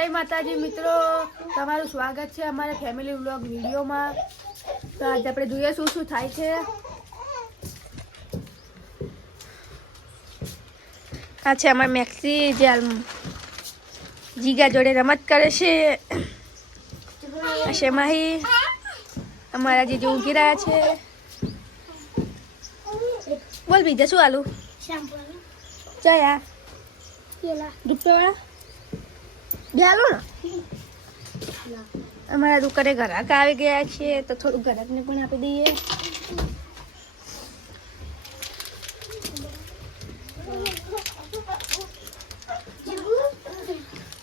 જય માતાજી મિત્રો, તમારું સ્વાગત છે અમારા ફેમિલી વ્લોગ વિડીયોમાં। તો આજે આપણે જોઈએ શું શું થાય છે। આ છે અમાર મેક્સી જે જીગા જોડે રમત કરે છે। આ શેમાહી અમારા જે ઊંઘી રહ્યા છે। બોલ બીજા શું આલું ચયા દુપડા બેલો ને અમારા દુકાને ગ્રાહક આવી ગયા છે તો થોડું ગ્રાહકને પણ આપી દઈએ।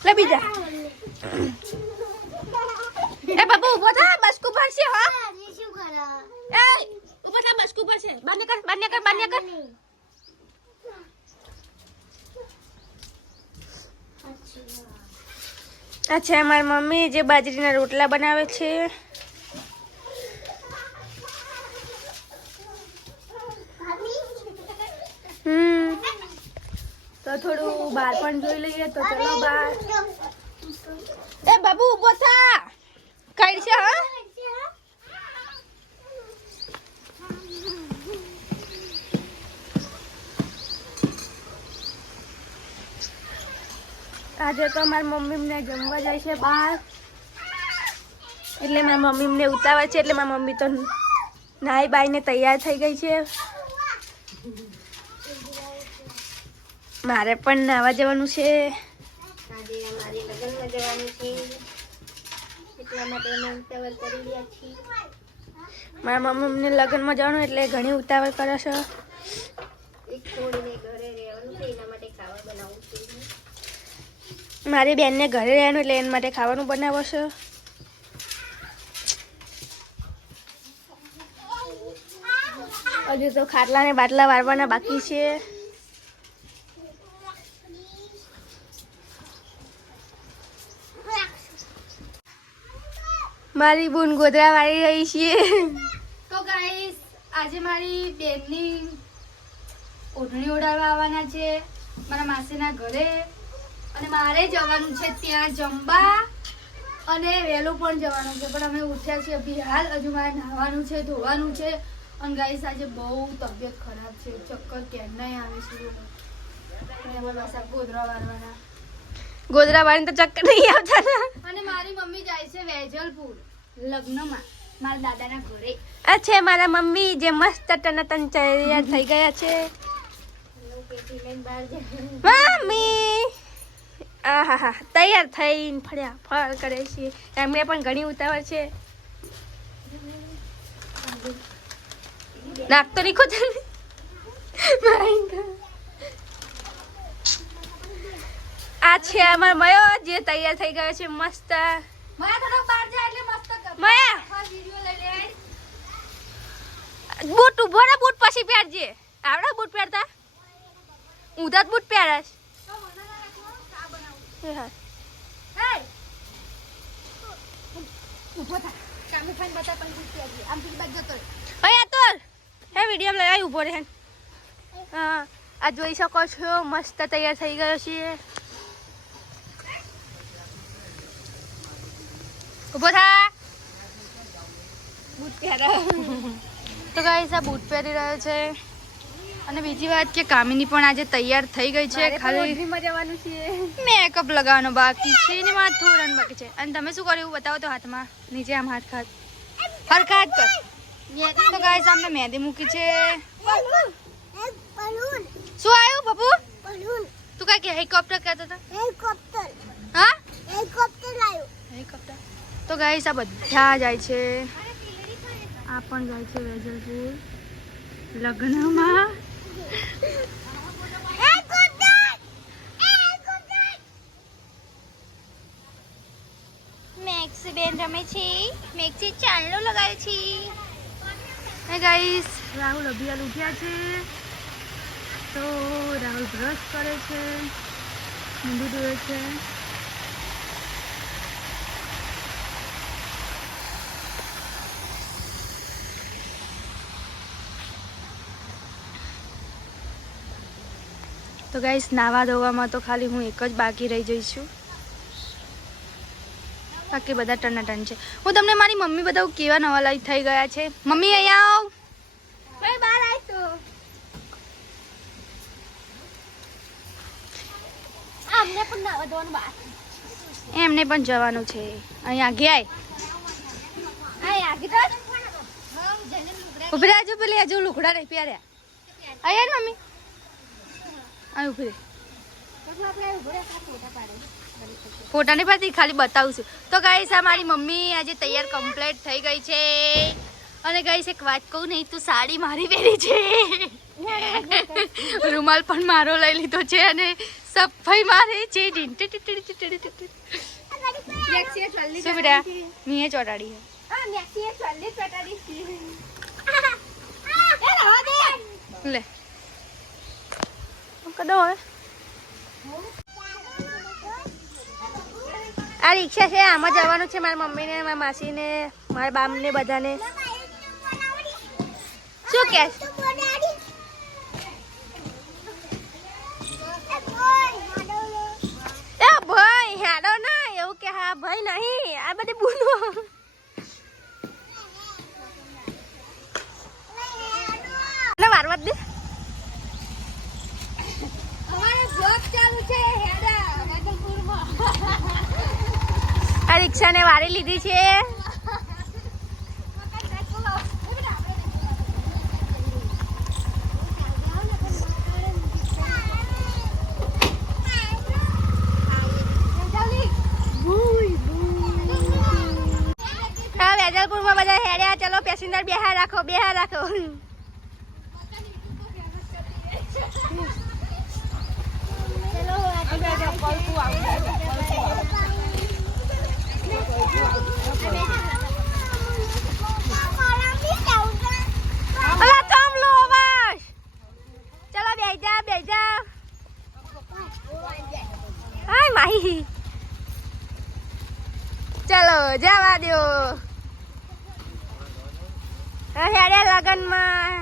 લે બીજા એ બાબુ ઉભો થા બસકુ પડશે હો એ ઉભો થા બસકુ પડશે બંધ કર अच्छा हमारी मम्मी जे बाजरी रोटला बनावे छे। तो थोड़ू बार पण જોઈ લઈએ તો ચલો બાર એ બાબુ ઉભો થા કઈ છે હા આજે તો મારી મમ્મી મને જમવા જાય છે બહાર એટલે મારી મમ્મી મને ઉતાવળ છે એટલે મારી મમ્મી તો નાઈ બાઈને તૈયાર થઈ ગઈ છે। મારે પણ નાવા જવાનું છે આજે અમારે લગ્નમાં જવાનું છે એટલા માટે અમે ઉતાવળ કરી રહ્યા છીએ। મારા મમ્મી મને લગ્નમાં જવાનું એટલે ઘણી ઉતાવળ કરે છે। એક છોડીને ઘરે રહેવાનું છે એના માટે ખાવા બનાવું છું। મારી બેનને ઘરે રહેવાનું એટલે એના માટે ખાવાનું બનાવો છો। હજુ તો ખાટલા ને બાટલા વારવાના બાકી છે। મારી બૂન ગોદરા વાળી રહી છે। તો ગાઈસ આજે મારી બેનની ઓઢણી ઓઢાડવા આવવાના છે મારા માસીના ઘરે અને મારે જવાનું છે ત્યાં જમવા અને વહેલું પણ જવાનું છે પણ અમે ઉઠ્યા છીએ અભી હાલ હજુ મારે નહાવાનું છે ધોવાનું છે અને ગાઈસ આજે બહુ તબિયત ખરાબ છે ચક્કર ક્યાંય આવે છે અને અમારા પાસે ગોદરા વાળીને તો ચક્કર નહીં આવતા ને અને મારી મમ્મી જાય છે વેજલપુર લગ્નમાં મારા દાદાના ઘરે। આ છે મારા મમ્મી જે મસ્ત ટનટન તૈયાર થઈ ગયા છે। મમ્મી આહા તૈયાર થઈને ફળ્યા ફળ કરે છે એમને પણ ઘણી ઉતાવળ છે। નાખતો નીખો આ છે અમાર મયો જે તૈયાર થઈ ગયો છે મસ્ત મયા થોડો બહાર જાય એટલે મસ્ત મયા વિડિયો લઈ લે બૂટ ઉભો રે બૂટ પછી પહેરજે આવડે બૂટ પહેરતા ઉધા બૂટ પહેરસ ઉભો રહે હા આ જોઈ શકો છો મસ્ત તૈયાર થઈ ગયો છે। ઉભો થા બૂટ પહેરો તો ગાઈસ આ બૂટ પહેરી રહ્યો છે અને બીજી વાત કે કામિની પણ આજે તૈયાર થઈ ગઈ છે ખાલી જવાનું છે મેકઅપ લગાવવાનો બાકી છે ને માથું થોડવાનું બાકી છે। અને તમે શું કર્યું બતાવો તો હાથમાં નીચે આમ હાથ ખાત હરખા હાથ કર તો ગાઈસ સામે મહેંદી મૂકી છે। શું આવ્યું પપ્પુ તું કઈ કે હેલિકોપ્ટર કહેતો હતો હેલિકોપ્ટર હા હેલિકોપ્ટર લાવ્યો હેલિકોપ્ટર તો ગાઈસ આ બધા જાય છે આ પણ જાય છે વેજલપુર લગ્નમાં મેક્સી બેન રમે છે મેક્સી ચાંદલો લગાવે છે। હે ગાઈસ રાહુલ અભિયાન ઉઠ્યા છે તો રાહુલ બ્રશ કરે છે મોઢું ધોવે છે। તો ગાઈસ નાવા ધોવામાં તો ખાલી હું એક જ બાકી રહી જઈ છું। બાકી બધા ટનાટન છે. હું તમને મારી મમ્મી બતાવું કેવા નવા લાઈટ થઈ ગયા છે. મમ્મી અહીંયા આવ. ભાઈ બહાર આય તો. અમને પણ નાવા ધોવાનું બાકી. એમને પણ જવાનું છે. અહીંયા આગે આય. આગે તો ઉભી રહેજો પેલી હજુ લુગડા નહીં પહેર્યા. અહીંયા ને મમ્મી અહીં ઉભી રહે. ફોટા નહીં પાડતી ખાલી બતાવું છું. તો ગાઈસ આ મારી મમ્મી આજે તૈયાર કમ્પ્લીટ થઈ ગઈ છે. અને ગાઈસ એક વાત કહું નહીં, તું સાડી મારી પહેરી છે, રૂમાલ પણ મારો લઈ લીધો છે અને સફાઈ મારે છે. શું બેટા મીએ ચોટાડી લે કદો હોય. આ રિક્ષા છે, આમાં જવાનું છે મારી મમ્મીને, મારી માસીને, મારા બામને બધાને. શું કે ભાઈ હેડો ના એવું કે? હા ભાઈ નહીં, આ બધી બોલો. વારવા દે. અમારે બ્લોગ ચાલુ છે આ રિક્ષાને વારી લીધી છે. વેજલપુરમાં બધા હેડ્યા. ચલો પેસેન્જર બેહા રાખો, બેહા રાખો. ચલો જવા દો. હેડ્યા લગનમાં.